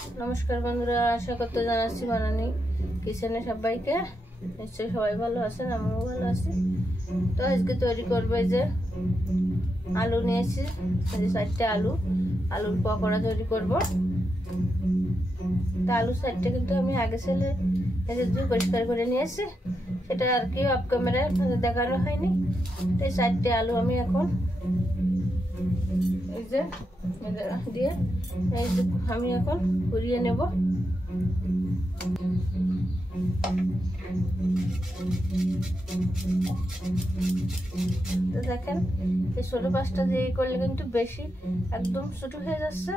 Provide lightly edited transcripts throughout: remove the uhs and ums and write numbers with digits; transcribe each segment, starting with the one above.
নমস্কার বন্ধুরা, আশা করতে জানাচ্ছি বানানি কিচেনে সবাইকে। নিশ্চয়ই সবাই ভালো আছেন, আমিও ভালো আছি। তো আজকে তৈরি করবো এই যে আলু নিয়েছি, 4টে আলুর পকোড়া তৈরি করব। তা আলু 4টে কিন্তু আমি আগে ছেলে পরিষ্কার করে নিয়েছি, সেটা আর কি অফ ক্যামেরায় দেখানো হয়নি। এই 4টে আলু আমি এখন এই যে দিয়ে আমি এখন পুড়িয়ে নেব। তো দেখেন, এই ছোট 5টা দিয়ে করলে কিন্তু বেশি একদম ছোট হয়ে যাচ্ছে,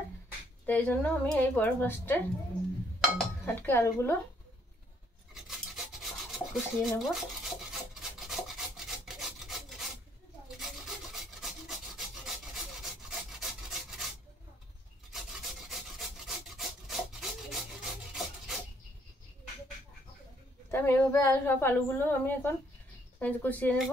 তাই জন্য আমি এই বড় 5টে আটকে আলুগুলো কুচিয়ে নেব। আমি এইভাবে সব আলুগুলো আমি এখন কুচিয়ে নেব।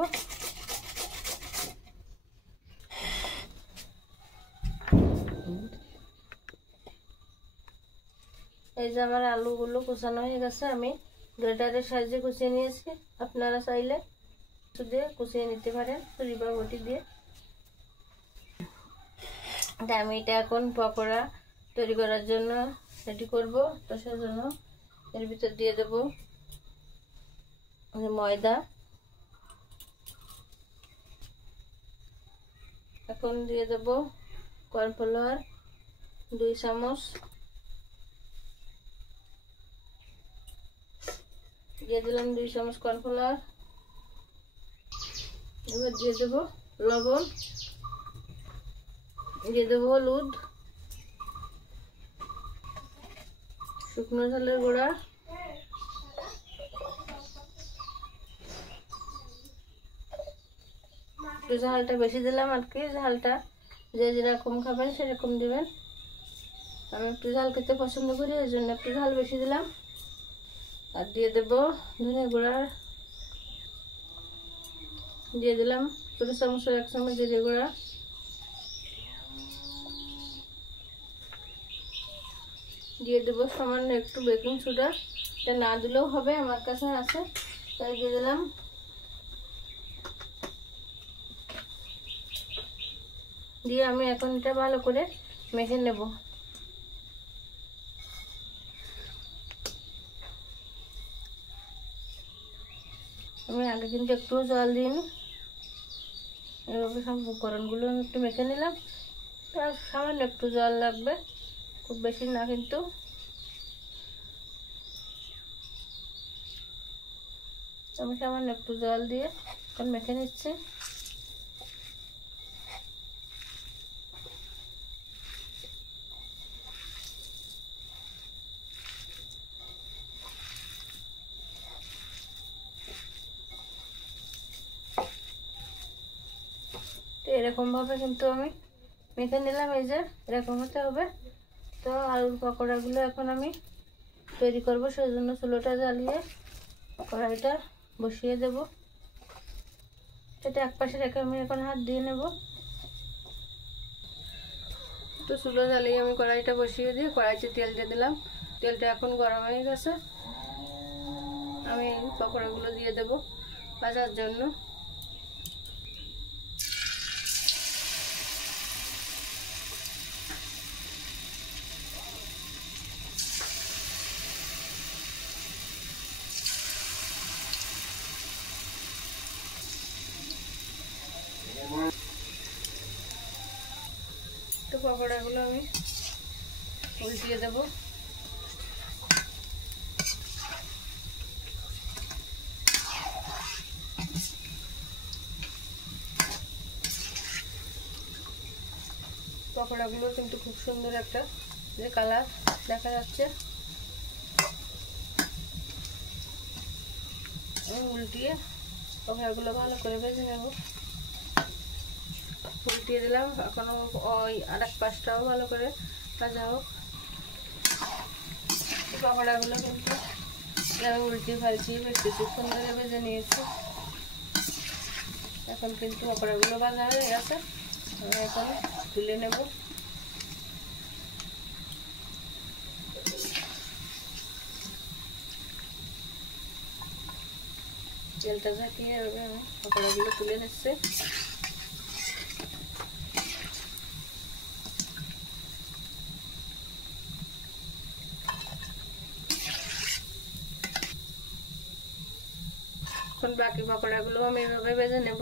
এই যে আমার আলুগুলো কুচানো হয়ে গেছে, আমি গ্রেটারের সাহায্যে কুচিয়ে নিয়েছি। আপনারা চাইলে শুধু কুচিয়ে নিতে পারেন ছুরি বা বটি দিয়ে। আমি এটা এখন পকোড়া তৈরি করার জন্য রেডি করব। তো সেজন্য এর ভিতর দিয়ে দেব ময়দা, এখন দিয়ে দেব কর্নফ্লাওয়ার 2 চামচ, দিয়ে দিলাম 2 চামচ কর্নফ্লাওয়ার। এবার দিয়ে দেব লবণ, দিয়ে দেব হলুদ, শুকনো ঝালের গুঁড়া, একটু ঝালটা বেশি দিলাম আর কি। ঝালটা যে যেরকম খাবেন সেরকম দিবেন। আমি একটু ঝাল খেতে পছন্দ করি, এই জন্য একটু ঝাল বেশি দিলাম। আর দিয়ে দেব ধনে গুঁড়া, দিয়ে দিলাম 2 চামচ 1 চামচ জিরে গুঁড়া, দিয়ে দেবো সামান্য একটু বেকিং সোডা। এটা না দিলেও হবে, আমার কাছে আছে তাই দিয়ে দিলাম। দিয়ে আমি এখন এটা ভালো করে মেখে নেব। আমি আগে কিন্তু একটু জল দিইনি, এভাবে সব উপকরণগুলো আমি একটু মেখে নিলাম। আর সামান্য একটু জল লাগবে, খুব বেশি না কিন্তু। আমি সামান্য একটু জল দিয়ে এখন মেখে নিচ্ছি। এরকম ভাবে কিন্তু আমি মেখে নিলাম, এই যে এরকম হতে হবে। তো আলুর পকোড়াগুলো এখন আমি তৈরি করব, সেজন্য চুলোটা জ্বালিয়ে কড়াইটা বসিয়ে দেব। এটা এক পাশে রেখে আমি এখন হাত দিয়ে নেব। তো চুলো জ্বালিয়ে আমি কড়াইটা বসিয়ে দিয়ে কড়াইতে তেল দিয়ে দিলাম। তেলটা এখন গরম হয়ে গেছে, আমি পকোড়াগুলো দিয়ে দেব ভাজার জন্য। তো পকোড়াগুলো আমি উল্টিয়ে দেব। পকোড়াগুলো কিন্তু খুব সুন্দর একটা যে কালার দেখা যাচ্ছে। আমি উল্টিয়ে পকোড়াগুলো ভালো করে ভেজে নেব। উল্টিয়ে দিলাম, এখনো ওই আরেক পাশটাও ভালো করে ভাজা হোক। পকোড়াগুলো কিন্তু আমি উল্টি ফালটি বেশ কিছু সুন্দর ভেজে নিয়েছি। এখন কিন্তু পকোড়াগুলো ভাজা হয়ে গেছে, আমি এখন তুলে নেব। তেলটা ঝাঁকিয়ে হবে আমি পকোড়াগুলো তুলে নিচ্ছি। এখন বাকি পকোড়াগুলো আমি এভাবে ভেজে নেব।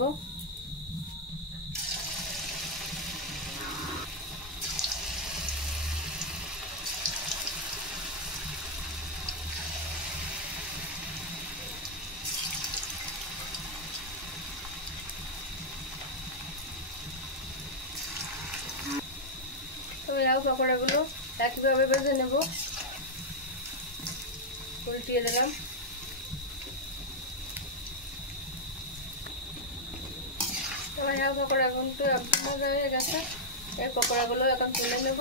তো এই পকোড়াগুলো একইভাবে ভেজে নেব। উল্টিয়ে দিলাম। আমার এই পকোড়া কিন্তু একদম মজা হয়ে গেছে। এই পকোড়াগুলো এখন তুলে নেব।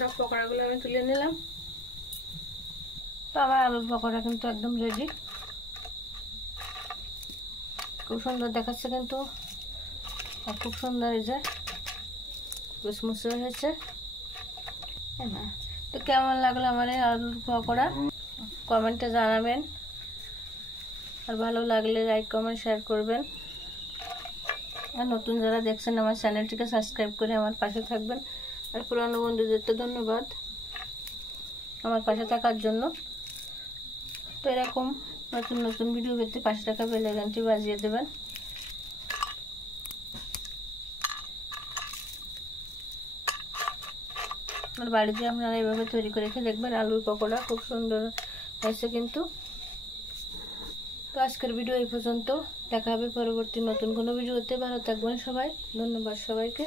সব পকোড়াগুলো আমি তুলে নিলাম। তো আমার আলুর পকোড়া কিন্তু একদম রেডি। খুব সুন্দর দেখাচ্ছে কিন্তু, আর খুব সুন্দর এই যে মুসমুসে হয়েছে। তো কেমন লাগলো আমার এই আলুর পকোড়া কমেন্টে জানাবেন, আর ভালো লাগলে লাইক কমেন্ট শেয়ার করবেন। আর নতুন যারা দেখছেন আমার চ্যানেলটিকে সাবস্ক্রাইব করে আমার পাশে থাকবেন। আর পুরানো বন্ধুদের তো ধন্যবাদ আমার পাশে থাকার জন্য। তো এরকম নতুন নতুন ভিডিও পেতে পাশে থাকা বেল আইকনটি বাজিয়ে দেবেন। আর বাড়িতে আপনারা এইভাবে তৈরি করে খেয়ে দেখবেন আলুর পকোড়া খুব সুন্দর হয়েছে কিন্তু। তো আজকের ভিডিও এই পর্যন্ত, দেখা হবে পরবর্তী নতুন কোনো ভিডিওতে। ভালো থাকবেন সবাই, ধন্যবাদ সবাইকে।